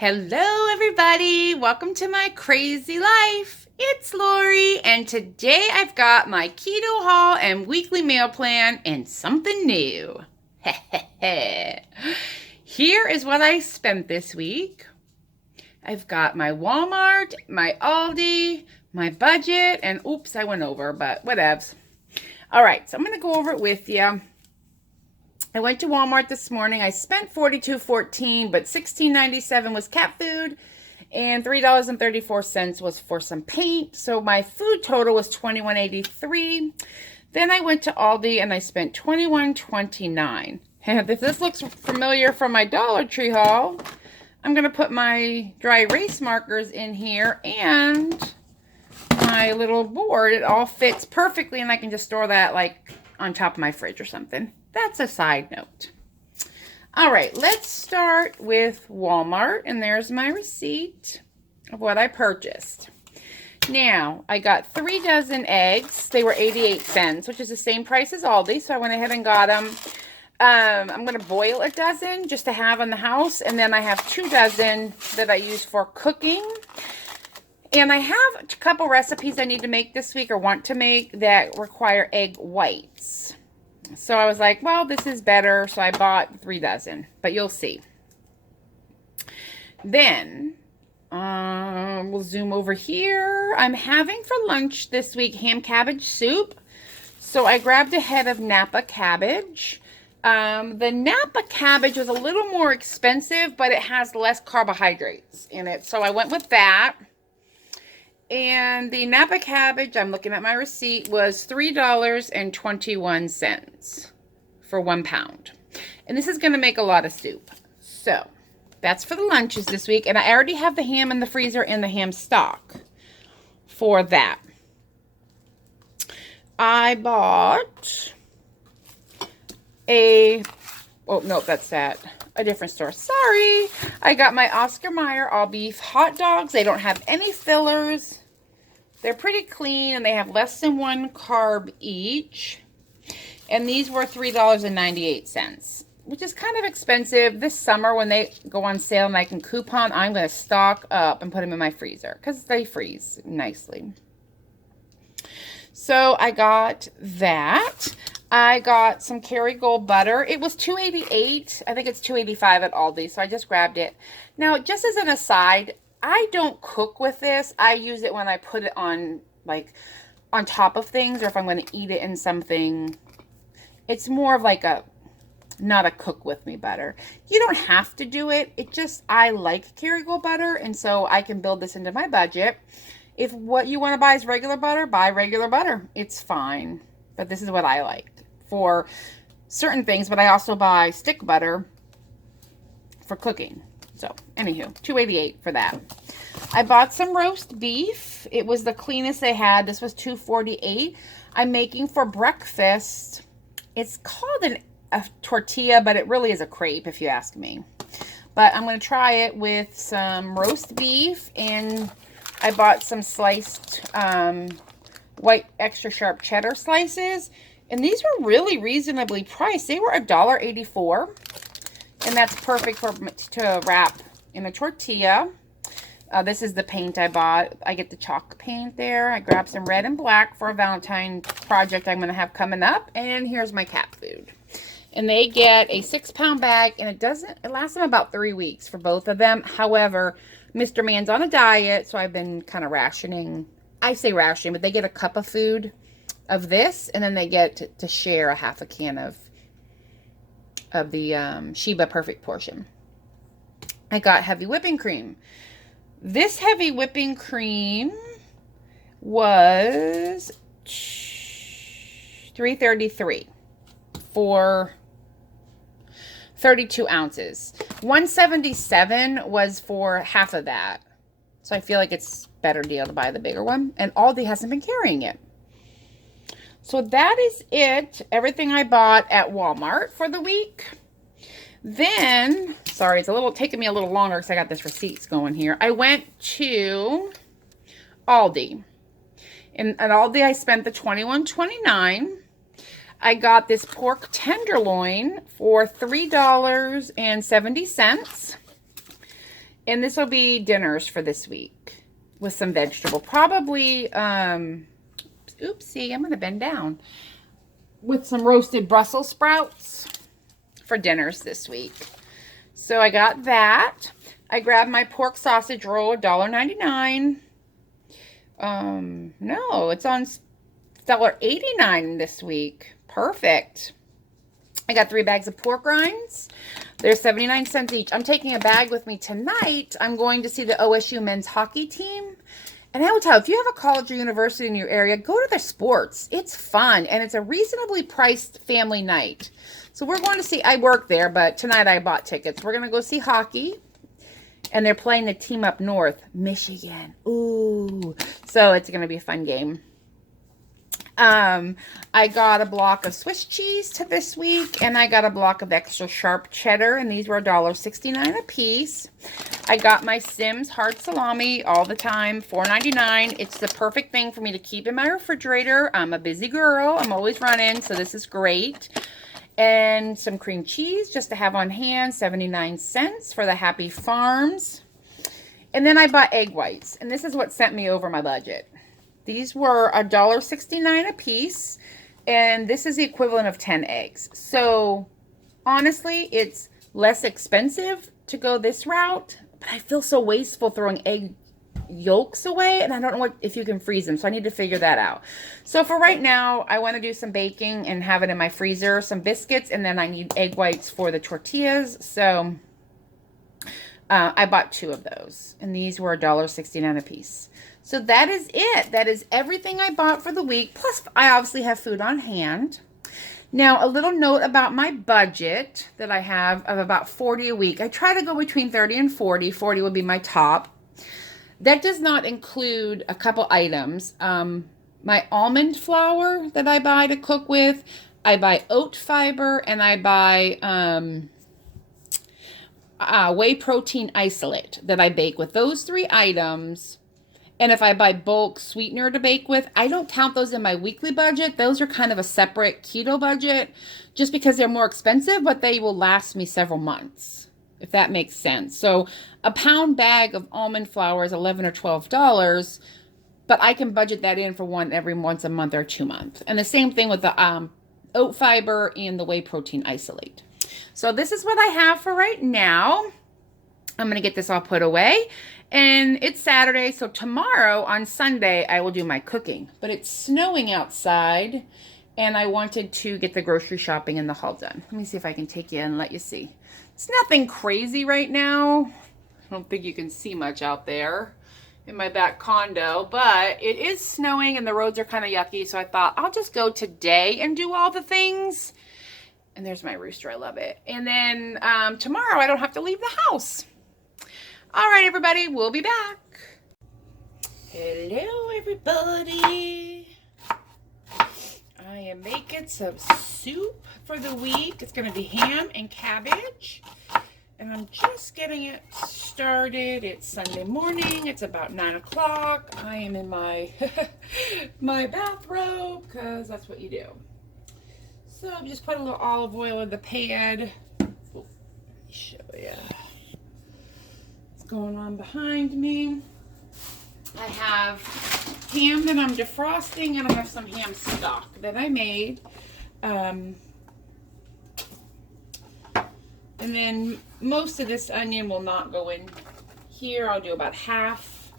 Hello, everybody. Welcome to my crazy life. It's Lori, and today I've got my keto haul and weekly meal plan and something new. Here is what I spent this week. I've got my Walmart, my Aldi, my budget, and oops, I went over, but whatevs. All right, so I'm going to go over it with you. I went to Walmart this morning. I spent $42.14, but $16.97 was cat food and $3.34 was for some paint. So my food total was $21.83. Then I went to Aldi and I spent $21.29. If this looks familiar from my Dollar Tree haul, I'm going to put my dry erase markers in here and my little board. It all fits perfectly and I can just store that like on top of my fridge or something. That's a side note. All right, let's start with Walmart, and there's my receipt of what I purchased. Now, I got 3 dozen eggs. They were 88 cents, which is the same price as Aldi, so I went ahead and got them. I'm going to boil a dozen just to have in the house, and then I have 2 dozen that I use for cooking. And I have a couple recipes I need to make this week or want to make that require egg whites. So I was like, well, this is better. So I bought 3 dozen, but you'll see. Then we'll zoom over here. I'm having for lunch this week ham cabbage soup. So I grabbed a head of Napa cabbage. The Napa cabbage was a little more expensive, but it has less carbohydrates in it. So I went with that. And the Napa cabbage, I'm looking at my receipt, was $3.21 for 1 pound. And this is going to make a lot of soup. So, that's for the lunches this week. And I already have the ham in the freezer and the ham stock for that. I bought a different store. Sorry. I got my Oscar Mayer all beef hot dogs. They don't have any fillers. They're pretty clean and they have less than 1 carb each. And these were $3.98, which is kind of expensive. This summer when they go on sale and I can coupon, I'm going to stock up and put them in my freezer because they freeze nicely. So I got that. I got some Kerrygold butter. It was $2.88. I think it's $2.85 at Aldi, so I just grabbed it. Now, just as an aside, I don't cook with this. I use it when I put it on, like, on top of things or if I'm going to eat it in something. It's more of like not a cook with me butter. You don't have to do it. It just, I like Kerrygold butter, and so I can build this into my budget. If what you want to buy is regular butter, buy regular butter. It's fine. But this is what I like for certain things. But I also buy stick butter for cooking. So, anywho, $2.88 for that. I bought some roast beef. It was the cleanest they had. This was $2.48. I'm making for breakfast. It's called a tortilla, but it really is a crepe if you ask me. But I'm going to try it with some roast beef. And I bought some sliced white extra sharp cheddar slices, and these were really reasonably priced. They were $1.84, and that's perfect to wrap in a tortilla. This is the paint I bought. I get the chalk paint there. I grabbed some red and black for a Valentine project I'm going to have coming up, and here's my cat food. And they get a 6-pound bag, and it lasts them about 3 weeks for both of them. However, Mr. Man's on a diet, so I've been kind of rationing. I say rationing, but they get a cup of food of this, and then they get to share a half a can of the Sheba Perfect Portion. I got heavy whipping cream. This heavy whipping cream was $3.33 for 32 ounces. $1.77 was for half of that. So I feel like it's a better deal to buy the bigger one. And Aldi hasn't been carrying it. So that is it. Everything I bought at Walmart for the week. Then, sorry, it's taking me a little longer because I got this receipts going here. I went to Aldi. And at Aldi, I spent the $21.29. I got this pork tenderloin for $3.70. And this will be dinners for this week with some vegetable. Probably, oopsie, I'm going to bend down. With some roasted Brussels sprouts for dinners this week. So I got that. I grabbed my pork sausage roll, $1.99. No, it's on $1.89 this week. Perfect. I got 3 bags of pork rinds. They're 79 cents each. I'm taking a bag with me tonight. I'm going to see the OSU men's hockey team. And I will tell you, if you have a college or university in your area, go to their sports. It's fun, and it's a reasonably priced family night. So we're going to see, I work there, but tonight I bought tickets. We're going to go see hockey, and they're playing the team up north, Michigan. Ooh. So it's going to be a fun game. I got a block of Swiss cheese to this week, and I got a block of extra sharp cheddar, and these were $1.69 a piece. I got my Simms hard salami all the time, $4.99. It's the perfect thing for me to keep in my refrigerator. I'm a busy girl. I'm always running, so this is great. And some cream cheese just to have on hand, 79 cents for the Happy Farms. And then I bought egg whites, and this is what sent me over my budget. These were $1.69 a piece, and this is the equivalent of 10 eggs. So, honestly, it's less expensive to go this route, but I feel so wasteful throwing egg yolks away, and I don't know if you can freeze them, so I need to figure that out. So, for right now, I want to do some baking and have it in my freezer, some biscuits, and then I need egg whites for the tortillas, so I bought 2 of those, and these were $1.69 a piece. So that is it. That is everything I bought for the week. Plus, I obviously have food on hand. Now, a little note about my budget that I have of about $40 a week. I try to go between $30 and $40. $40 would be my top. That does not include a couple items. My almond flour that I buy to cook with. I buy oat fiber, and I buy whey protein isolate that I bake with. Those 3 items. And if I buy bulk sweetener to bake with, I don't count those in my weekly budget. Those are kind of a separate keto budget just because they're more expensive, but they will last me several months, if that makes sense. So a pound bag of almond flour is $11 or $12, but I can budget that in for one every once a month or 2 months. And the same thing with the oat fiber and the whey protein isolate. So this is what I have for right now. I'm going to get this all put away. And it's Saturday, so tomorrow on Sunday, I will do my cooking. But it's snowing outside, and I wanted to get the grocery shopping and the haul done. Let me see if I can take you in and let you see. It's nothing crazy right now. I don't think you can see much out there in my back condo, but it is snowing, and the roads are kind of yucky, so I thought I'll just go today and do all the things. And there's my rooster. I love it. And then tomorrow, I don't have to leave the house. All right, everybody, we'll be back. Hello, everybody. I am making some soup for the week. It's going to be ham and cabbage. And I'm just getting it started. It's Sunday morning. It's about 9 o'clock. I am in my, my bathrobe because that's what you do. So I'm just putting a little olive oil in the pan. Oh, let me show you. Going on behind me. I have ham that I'm defrosting, and I have some ham stock that I made. And then most of this onion will not go in here. I'll do about half.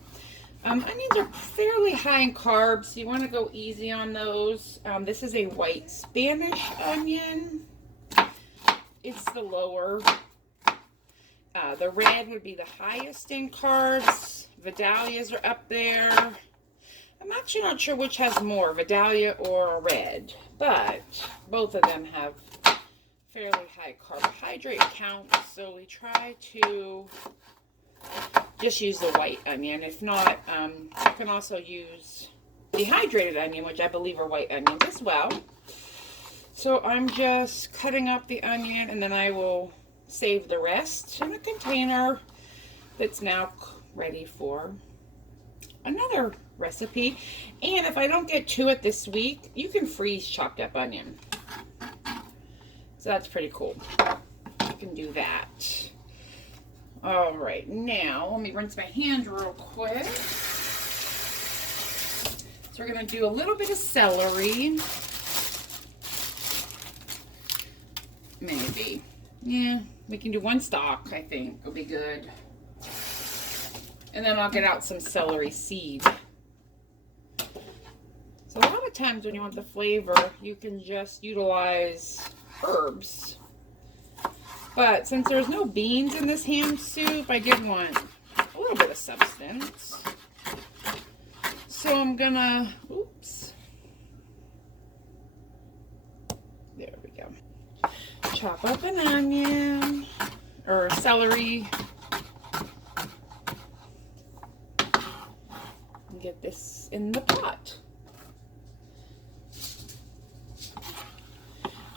Onions are fairly high in carbs, so you want to go easy on those. This is a white Spanish onion. It's the lower. The red would be the highest in carbs. Vidalias are up there. I'm actually not sure which has more, Vidalia or red, but both of them have fairly high carbohydrate counts, so we try to just use the white onion. If not, you can also use dehydrated onion, which I believe are white onions as well. So I'm just cutting up the onion, and then I will save the rest in a container that's now ready for another recipe. And if I don't get to it this week, you can freeze chopped up onion. So that's pretty cool. You can do that. All right, now let me rinse my hand real quick. So we're gonna do a little bit of celery. Maybe. Yeah, we can do one stalk, I think. It'll be good. And then I'll get out some celery seed. So a lot of times when you want the flavor, you can just utilize herbs. But since there's no beans in this ham soup, I did want a little bit of substance. So I'm gonna, oops. There we go. Chop up an onion or celery. And get this in the pot.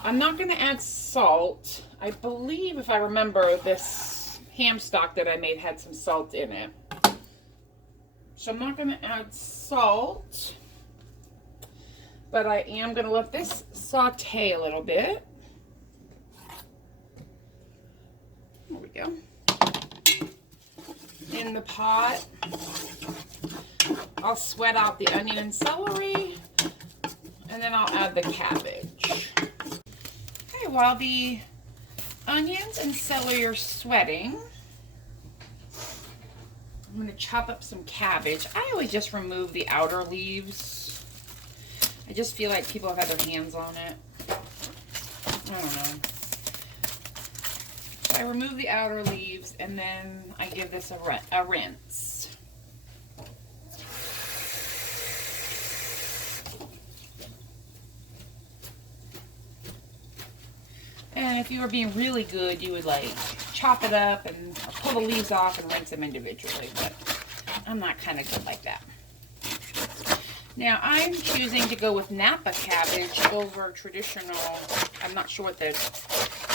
I'm not going to add salt. I believe, if I remember, this ham stock that I made had some salt in it. So I'm not going to add salt. But I am going to let this saute a little bit. There we go. In the pot, I'll sweat out the onion and celery, and then I'll add the cabbage. Okay, while the onions and celery are sweating, I'm going to chop up some cabbage. I always just remove the outer leaves. I just feel like people have had their hands on it. I don't know. So I remove the outer leaves and then I give this a rinse. And if you were being really good, you would like chop it up and pull the leaves off and rinse them individually, but I'm not kind of good like that. Now I'm choosing to go with Napa cabbage over traditional, I'm not sure what the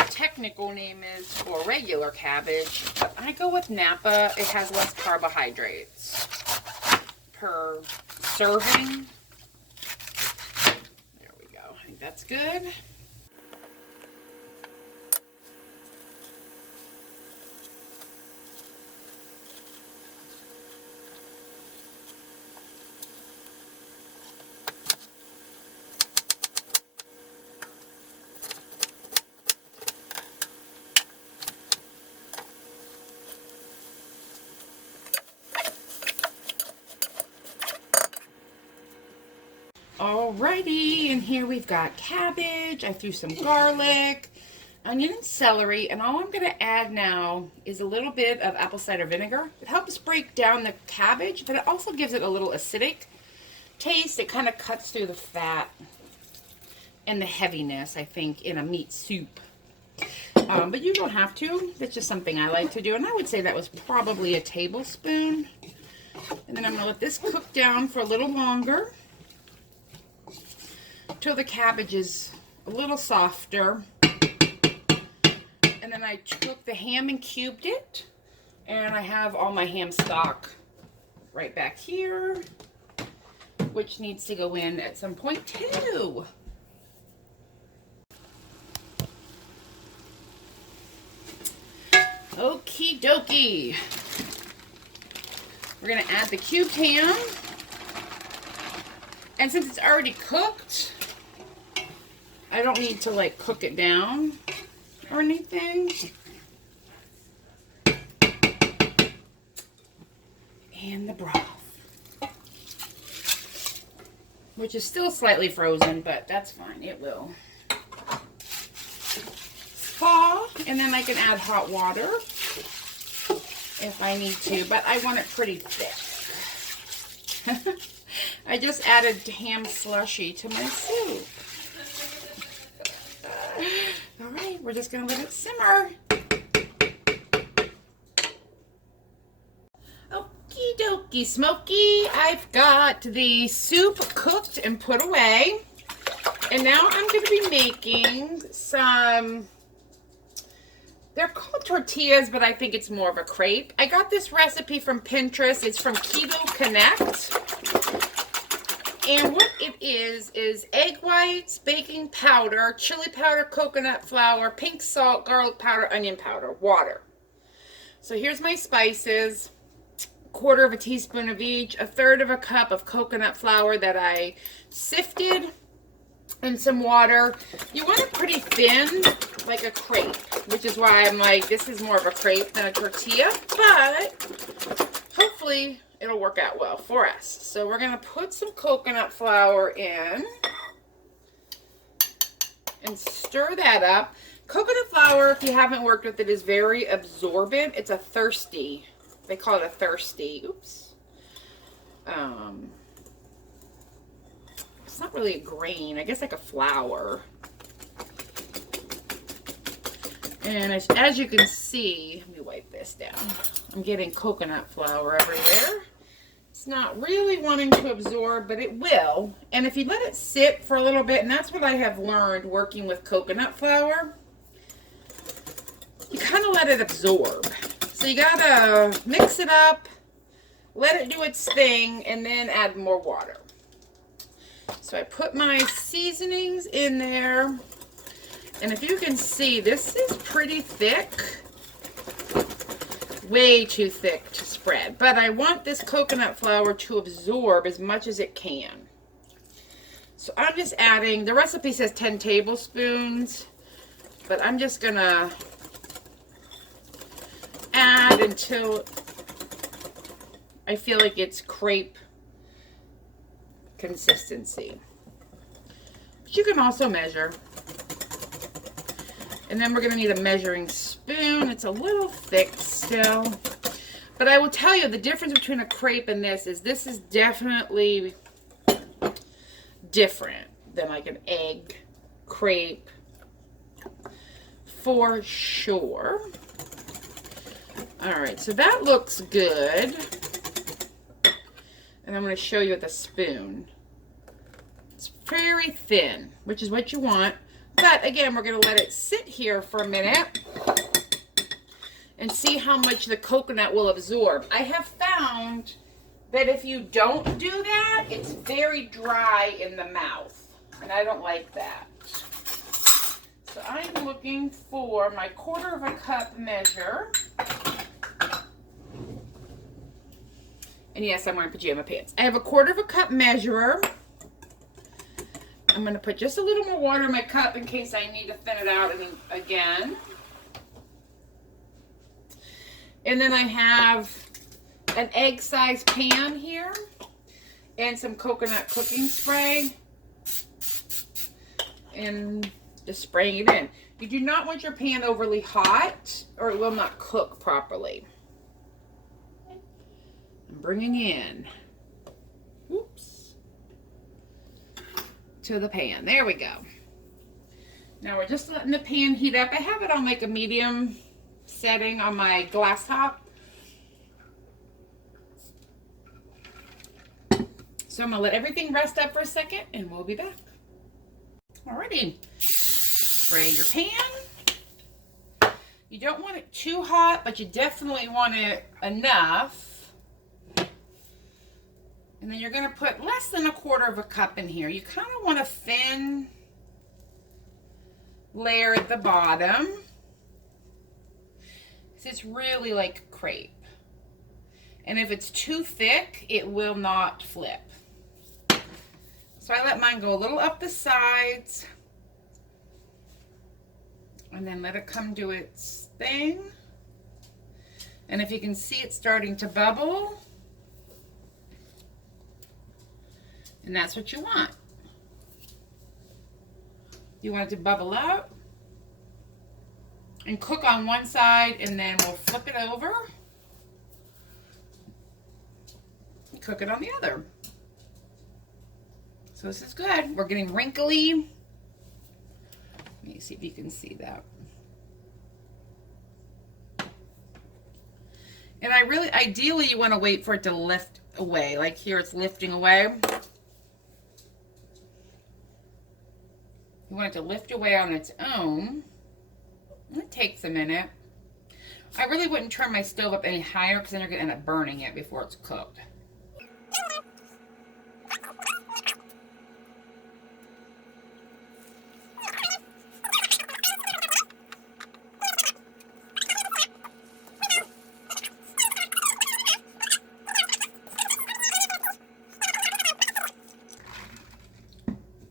technical name is for regular cabbage, but I go with Napa. It has less carbohydrates per serving. There we go. I think that's good. Alrighty, and here we've got cabbage. I threw some garlic, onion, and celery, and all I'm going to add now is a little bit of apple cider vinegar. It helps break down the cabbage, but it also gives it a little acidic taste. It kind of cuts through the fat and the heaviness, I think, in a meat soup. But you don't have to. That's just something I like to do, and I would say that was probably a tablespoon. And then I'm going to let this cook down for a little longer, till the cabbage is a little softer. And then I took the ham and cubed it. And I have all my ham stock right back here, which needs to go in at some point too. Okie dokie. We're going to add the cubed ham. And since it's already cooked, I don't need to like cook it down or anything. And the broth, which is still slightly frozen, but that's fine. It will thaw, and then I can add hot water if I need to, but I want it pretty thick. I just added ham slushy to my soup. All right, we're just going to let it simmer. Okie dokie, Smokey. I've got the soup cooked and put away. And now I'm going to be making some, they're called tortillas, but I think it's more of a crepe. I got this recipe from Pinterest. It's from Keto Connect. And what it is egg whites, baking powder, chili powder, coconut flour, pink salt, garlic powder, onion powder, water. So here's my spices. 1/4 teaspoon of each, 1/3 cup of coconut flour that I sifted, and some water. You want it pretty thin, like a crepe, which is why I'm like, this is more of a crepe than a tortilla, but hopefully it'll work out well for us. So we're going to put some coconut flour in and stir that up. Coconut flour, if you haven't worked with it, is very absorbent. It's a thirsty. They call it a thirsty. Oops. It's not really a grain. I guess like a flour. And as you can see, let me wipe this down. I'm getting coconut flour everywhere. It's not really wanting to absorb, but it will. And if you let it sit for a little bit, and that's what I have learned working with coconut flour, you kind of let it absorb. So you gotta mix it up, let it do its thing, and then add more water. So I put my seasonings in there. And if you can see, this is pretty thick. Way too thick to spread. But I want this coconut flour to absorb as much as it can. So I'm just adding, the recipe says 10 tablespoons. But I'm just gonna add until I feel like it's crepe consistency. But you can also measure. And then we're going to need a measuring spoon. It's a little thick still. But I will tell you the difference between a crepe and this is definitely different than like an egg crepe for sure. All right, so that looks good. And I'm going to show you with a spoon. It's very thin, which is what you want. But again, we're going to let it sit here for a minute and see how much the coconut will absorb. I have found that if you don't do that, it's very dry in the mouth. And I don't like that. So I'm looking for my 1/4 cup measure. And yes, I'm wearing pajama pants. I have a 1/4 cup measurer. I'm going to put just a little more water in my cup in case I need to thin it out again. And then I have an egg-sized pan here and some coconut cooking spray. And just spraying it in. You do not want your pan overly hot or it will not cook properly. I'm bringing in, oops, to the pan. There we go. Now we're just letting the pan heat up. I have it on like a medium setting on my glass top. So I'm going to let everything rest up for a second and we'll be back. Alrighty. Spray your pan. You don't want it too hot, but you definitely want it enough. And then you're going to put less than a 1/4 cup in here. You kind of want a thin layer at the bottom. Because it's really like crepe. And if it's too thick, it will not flip. So I let mine go a little up the sides. And then let it come do its thing. And if you can see it starting to bubble. And that's what you want. You want it to bubble up and cook on one side, and then we'll flip it over and cook it on the other. So this is good. We're getting wrinkly. Let me see if you can see that. And ideally you want to wait for it to lift away. Like here it's lifting away. You want it to lift away on its own. It takes a minute. I really wouldn't turn my stove up any higher because then you're going to end up burning it before it's cooked.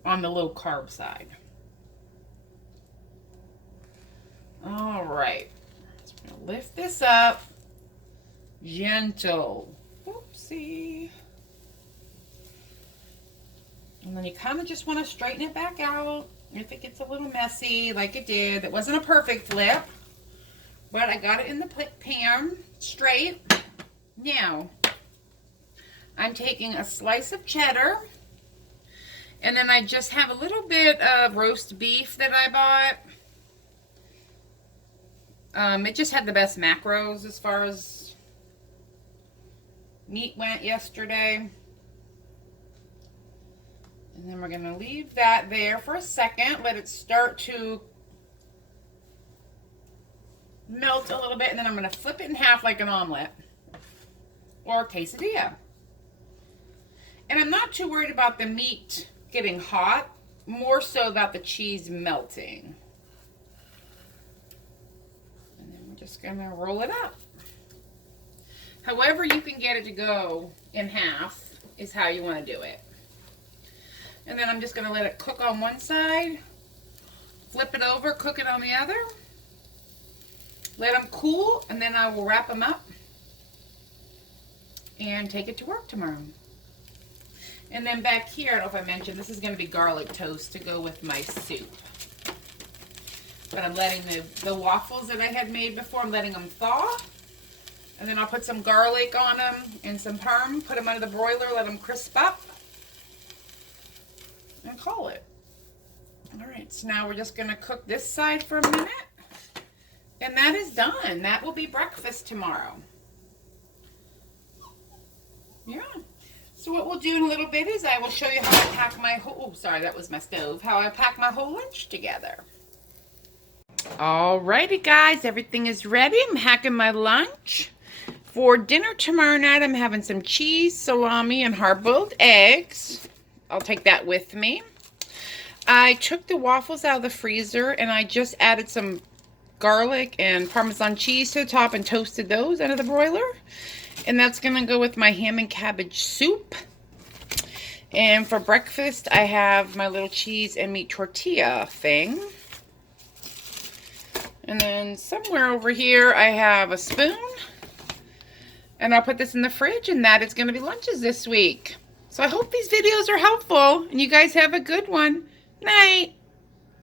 on the low carb side. All right. So I'm going to lift this up. Gentle. Oopsie. And then you kind of just want to straighten it back out if it gets a little messy like it did. It wasn't a perfect flip, but I got it in the pan straight. Now, I'm taking a slice of cheddar, and then I just have a little bit of roast beef that I bought. It just had the best macros as far as meat went yesterday. And then we're going to leave that there for a second. Let it start to melt a little bit. And then I'm going to flip it in half like an omelet or a quesadilla. And I'm not too worried about the meat getting hot. More so about the cheese melting. And then we're just going to roll it up. However you can get it to go in half is how you want to do it. And then I'm just going to let it cook on one side, flip it over, cook it on the other, let them cool, and then I will wrap them up and take it to work tomorrow. And then back here, I don't know if I mentioned, this is going to be garlic toast to go with my soup. But I'm letting the waffles that I had made before, I'm letting them thaw. And then I'll put some garlic on them and some parm, put them under the broiler, let them crisp up. And call it. Alright, so now we're just going to cook this side for a minute. And that is done. That will be breakfast tomorrow. Yeah. So what we'll do in a little bit is I will show you how I pack my whole, sorry, that was my stove, how I pack my whole lunch together. Alrighty guys, everything is ready. I'm hacking my lunch. For dinner tomorrow night, I'm having some cheese, salami, and hard-boiled eggs. I'll take that with me. I took the waffles out of the freezer and I just added some garlic and Parmesan cheese to the top and toasted those out of the broiler. And that's going to go with my ham and cabbage soup. And for breakfast, I have my little cheese and meat tortilla thing. And then somewhere over here, I have a spoon. And I'll put this in the fridge, and that is going to be lunches this week. So I hope these videos are helpful, and you guys have a good one. Night.